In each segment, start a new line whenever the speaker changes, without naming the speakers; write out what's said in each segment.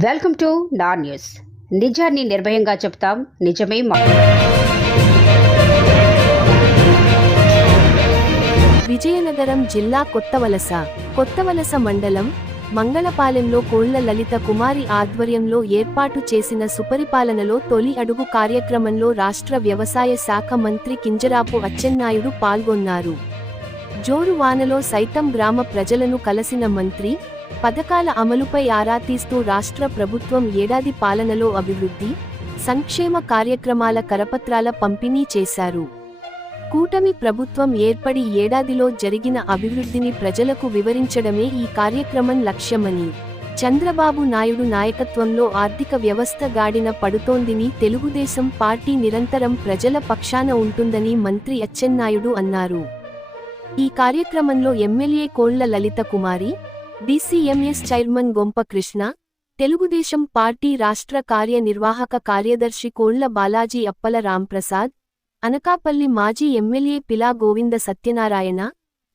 Welcome to నా news. నిజాన్ని నిర్భయంగా చెప్తాం నిజమే మా
విజయనగరం జిల్లా కొత్తవలస కొత్తవలస మండలం మంగళపాలెంలో కోళ్ళ లలిత కుమారి ఆధ్వర్యంలో ఏర్పాటు చేసిన సుపరిపాలనలో తొలి అడుగు కార్యక్రమంలో రాష్ట్ర వ్యవసాయ శాఖ మంత్రి కింజరాపు అచ్చెన్నాయుడు పాల్గొన్నారు. జోరు వానలో సైతం గ్రామ ప్రజలను కలసిన మంత్రి పథకాల అమలుపై ఆరా తీస్తూ రాష్ట్ర ప్రభుత్వం ఏడాది పాలనలో అభివృద్ధి సంక్షేమ కార్యక్రమాల కరపత్రాల పంపిణీ చేశారు. కూటమి ప్రభుత్వం ఏర్పడి ఏడాదిలో జరిగిన అభివృద్ధిని ప్రజలకు వివరించడమే ఈ కార్యక్రమం లక్ష్యమని చంద్రబాబు నాయుడు నాయకత్వంలో ఆర్థిక వ్యవస్థ గాడిన పడుతోందని తెలుగుదేశం పార్టీ నిరంతరం ప్రజల పక్షాన ఉంటుందని మంత్రి అచ్చెన్నాయుడు అన్నారు. ఈ కార్యక్రమంలో MLA Kolla Lalitha Kumari BCMS chairman Gompa Krishna Telugu Desam party రాష్ట్ర కార్యనిర్వాహక కార్యదర్శి కోళ్ళ బాలాజీ అప్పల రాంప్రసాద్ అనకాపల్లి మాజీ ఎమ్మెల్యే పిలా గోవింద సత్యనారాయణ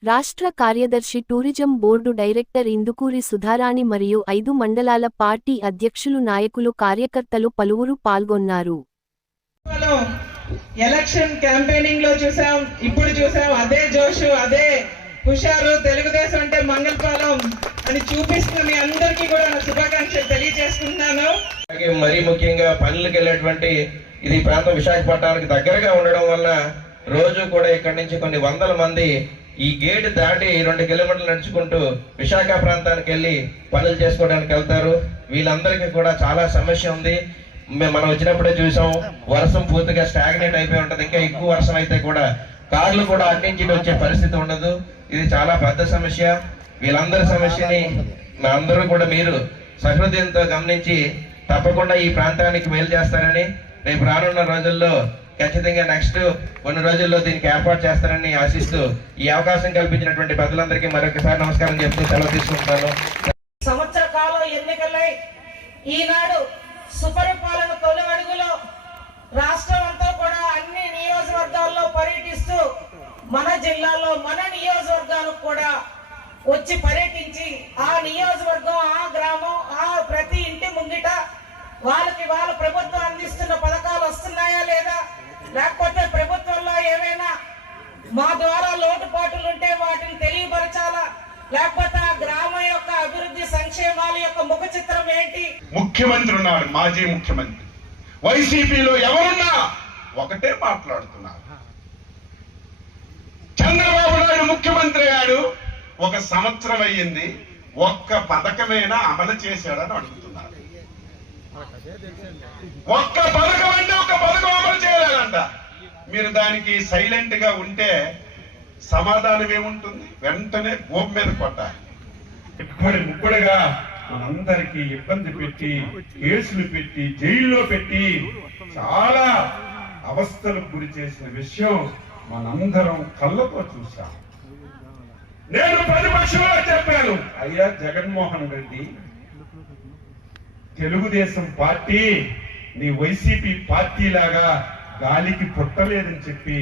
రాష్ట్ర కార్యదర్శి tourism board director Indukuri Sudharani మరియు ఐదు మండలాల పార్టీ అధ్యక్షులు నాయకులు కార్యకర్తలు పలువురు పాల్గొన్నారు.
ఎలక్షన్ క్యాంపెయినింగ్లో చూసాం ఇప్పుడు చూసాం అదే జోషు అదే హుషారు తెలుగుదేశం అంటే మంగళపాలెం. అని చూపిస్తున్న మీ అందరికీ కూడా నా శుభాకాంక్షలు తెలియజేసుకుంటున్నాను
అలాగే మరీ ముఖ్యంగా పనులకు వెళ్ళేటువంటి ఇది ప్రాంతం విశాఖపట్నానికి దగ్గరగా ఉండడం వల్ల రోజు కూడా ఇక్కడ నుంచి కొన్ని వందల మంది ఈ గేట్ దాటి రెండు కిలోమీటర్లు నడుచుకుంటూ విశాఖ ప్రాంతానికి వెళ్ళి పనులు చేసుకోవడానికి వెళ్తారు. వీళ్ళందరికీ కూడా చాలా సమస్య ఉంది. మేము మనం వచ్చినప్పుడే చూసాం వర్షం పూర్తిగా స్టాగ్నేట్ అయిపోయి ఉంటుంది. ఇంకా ఎక్కువ వర్షం అయితే కూడా కార్లు కూడా అడ్డించి వచ్చే పరిస్థితి ఉండదు. ఇది చాలా పెద్ద సమస్య. వీళ్ళందరి సమస్యని అందరూ కూడా మీరు సహృదయంతో గమనించి తప్పకుండా ఈ ప్రాంతానికి మేలు చేస్తారని రేపు రానున్న రోజుల్లో ఖచ్చితంగా నెక్స్ట్ కొన్ని రోజుల్లో దీనికి ఏర్పాటు చేస్తారని ఆశిస్తూ ఈ అవకాశం కల్పించినటువంటి ప్రజలందరికీ మరొకసారి నమస్కారం చెప్తూ సెలవు తీసుకుంటాను
సంవత్సర కాలం ఎన్నికలై ఈనాడు సుపరిపాలన మన జిల్లాలో మన నియోజకవర్గాలకు కూడా వచ్చి పర్యటించి ఆ నియోజకవర్గం ఆ గ్రామం ఆ ప్రతి ఇంటి ముంగిట వాళ్ళకి వాళ్ళ ప్రభుత్వం అందిస్తున్న పథకాలు వస్తున్నాయా లేదా? లేకపోతే ప్రభుత్వంలో ఏమైనా మా ద్వారా లోటుపాటులు ఉంటే వాటిని తెలియపరచాలా? లేకపోతే ఆ గ్రామం యొక్క అభివృద్ధి సంక్షేమాల యొక్క ముఖ చిత్రం ఏంటి?
ముఖ్యమంత్రి ఉన్నారు మాజీ ముఖ్యమంత్రి. వైసీపీలో ఎవరున్నా ఒకటే మాట్లాడుతున్నారు. చంద్రబాబు నాయుడు ముఖ్యమంత్రి అయ్యాడు. ఒక సంవత్సరం అయ్యింది. ఒక్క పథకమైనా అమలు చేశాడని అడుగుతున్నారు. ఒక్క పథకం అంటే ఒక పథకం అమలు చేయలేదంట మీరు దానికి సైలెంట్గా ఉంటే సమాధానం ఏముంటుంది? వెంటనే భూమి మీద కొట్టాలి. ఇప్పటి ముప్పుడుగా మనందరికీ ఇబ్బంది పెట్టి కేసులు పెట్టి జైల్లో పెట్టి చాలా అవస్థలకు గురి చేసిన విషయం మనందరం కళ్ళతో చూశాం. నేను ప్రతిపక్షంలో చెప్పాను. అయ్యా జగన్మోహన్ రెడ్డి తెలుగుదేశం పార్టీ నీ వైసీపీ పార్టీ లాగా గాలికి పుట్టలేదని చెప్పి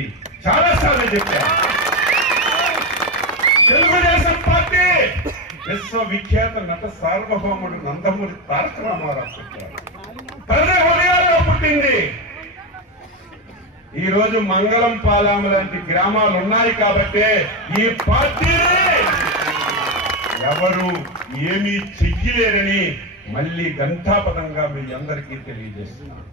చాలా సార్లు చెప్పాను. తెలుగుదేశం పార్టీ విశ్వవిఖ్యాత నట సార్వభౌముడు నందమూరి తారక రామారావు ప్రజల హృదయాల్లో పుట్టింది. ఈ రోజు మంగళం పాలామ లాంటి గ్రామాలు ఉన్నాయి కాబట్టే ఈ పార్టీని ఎవరు ఏమీ చెయ్యలేరని మళ్ళీ గంటాపదంగా మీ అందరికీ తెలియజేస్తున్నాను.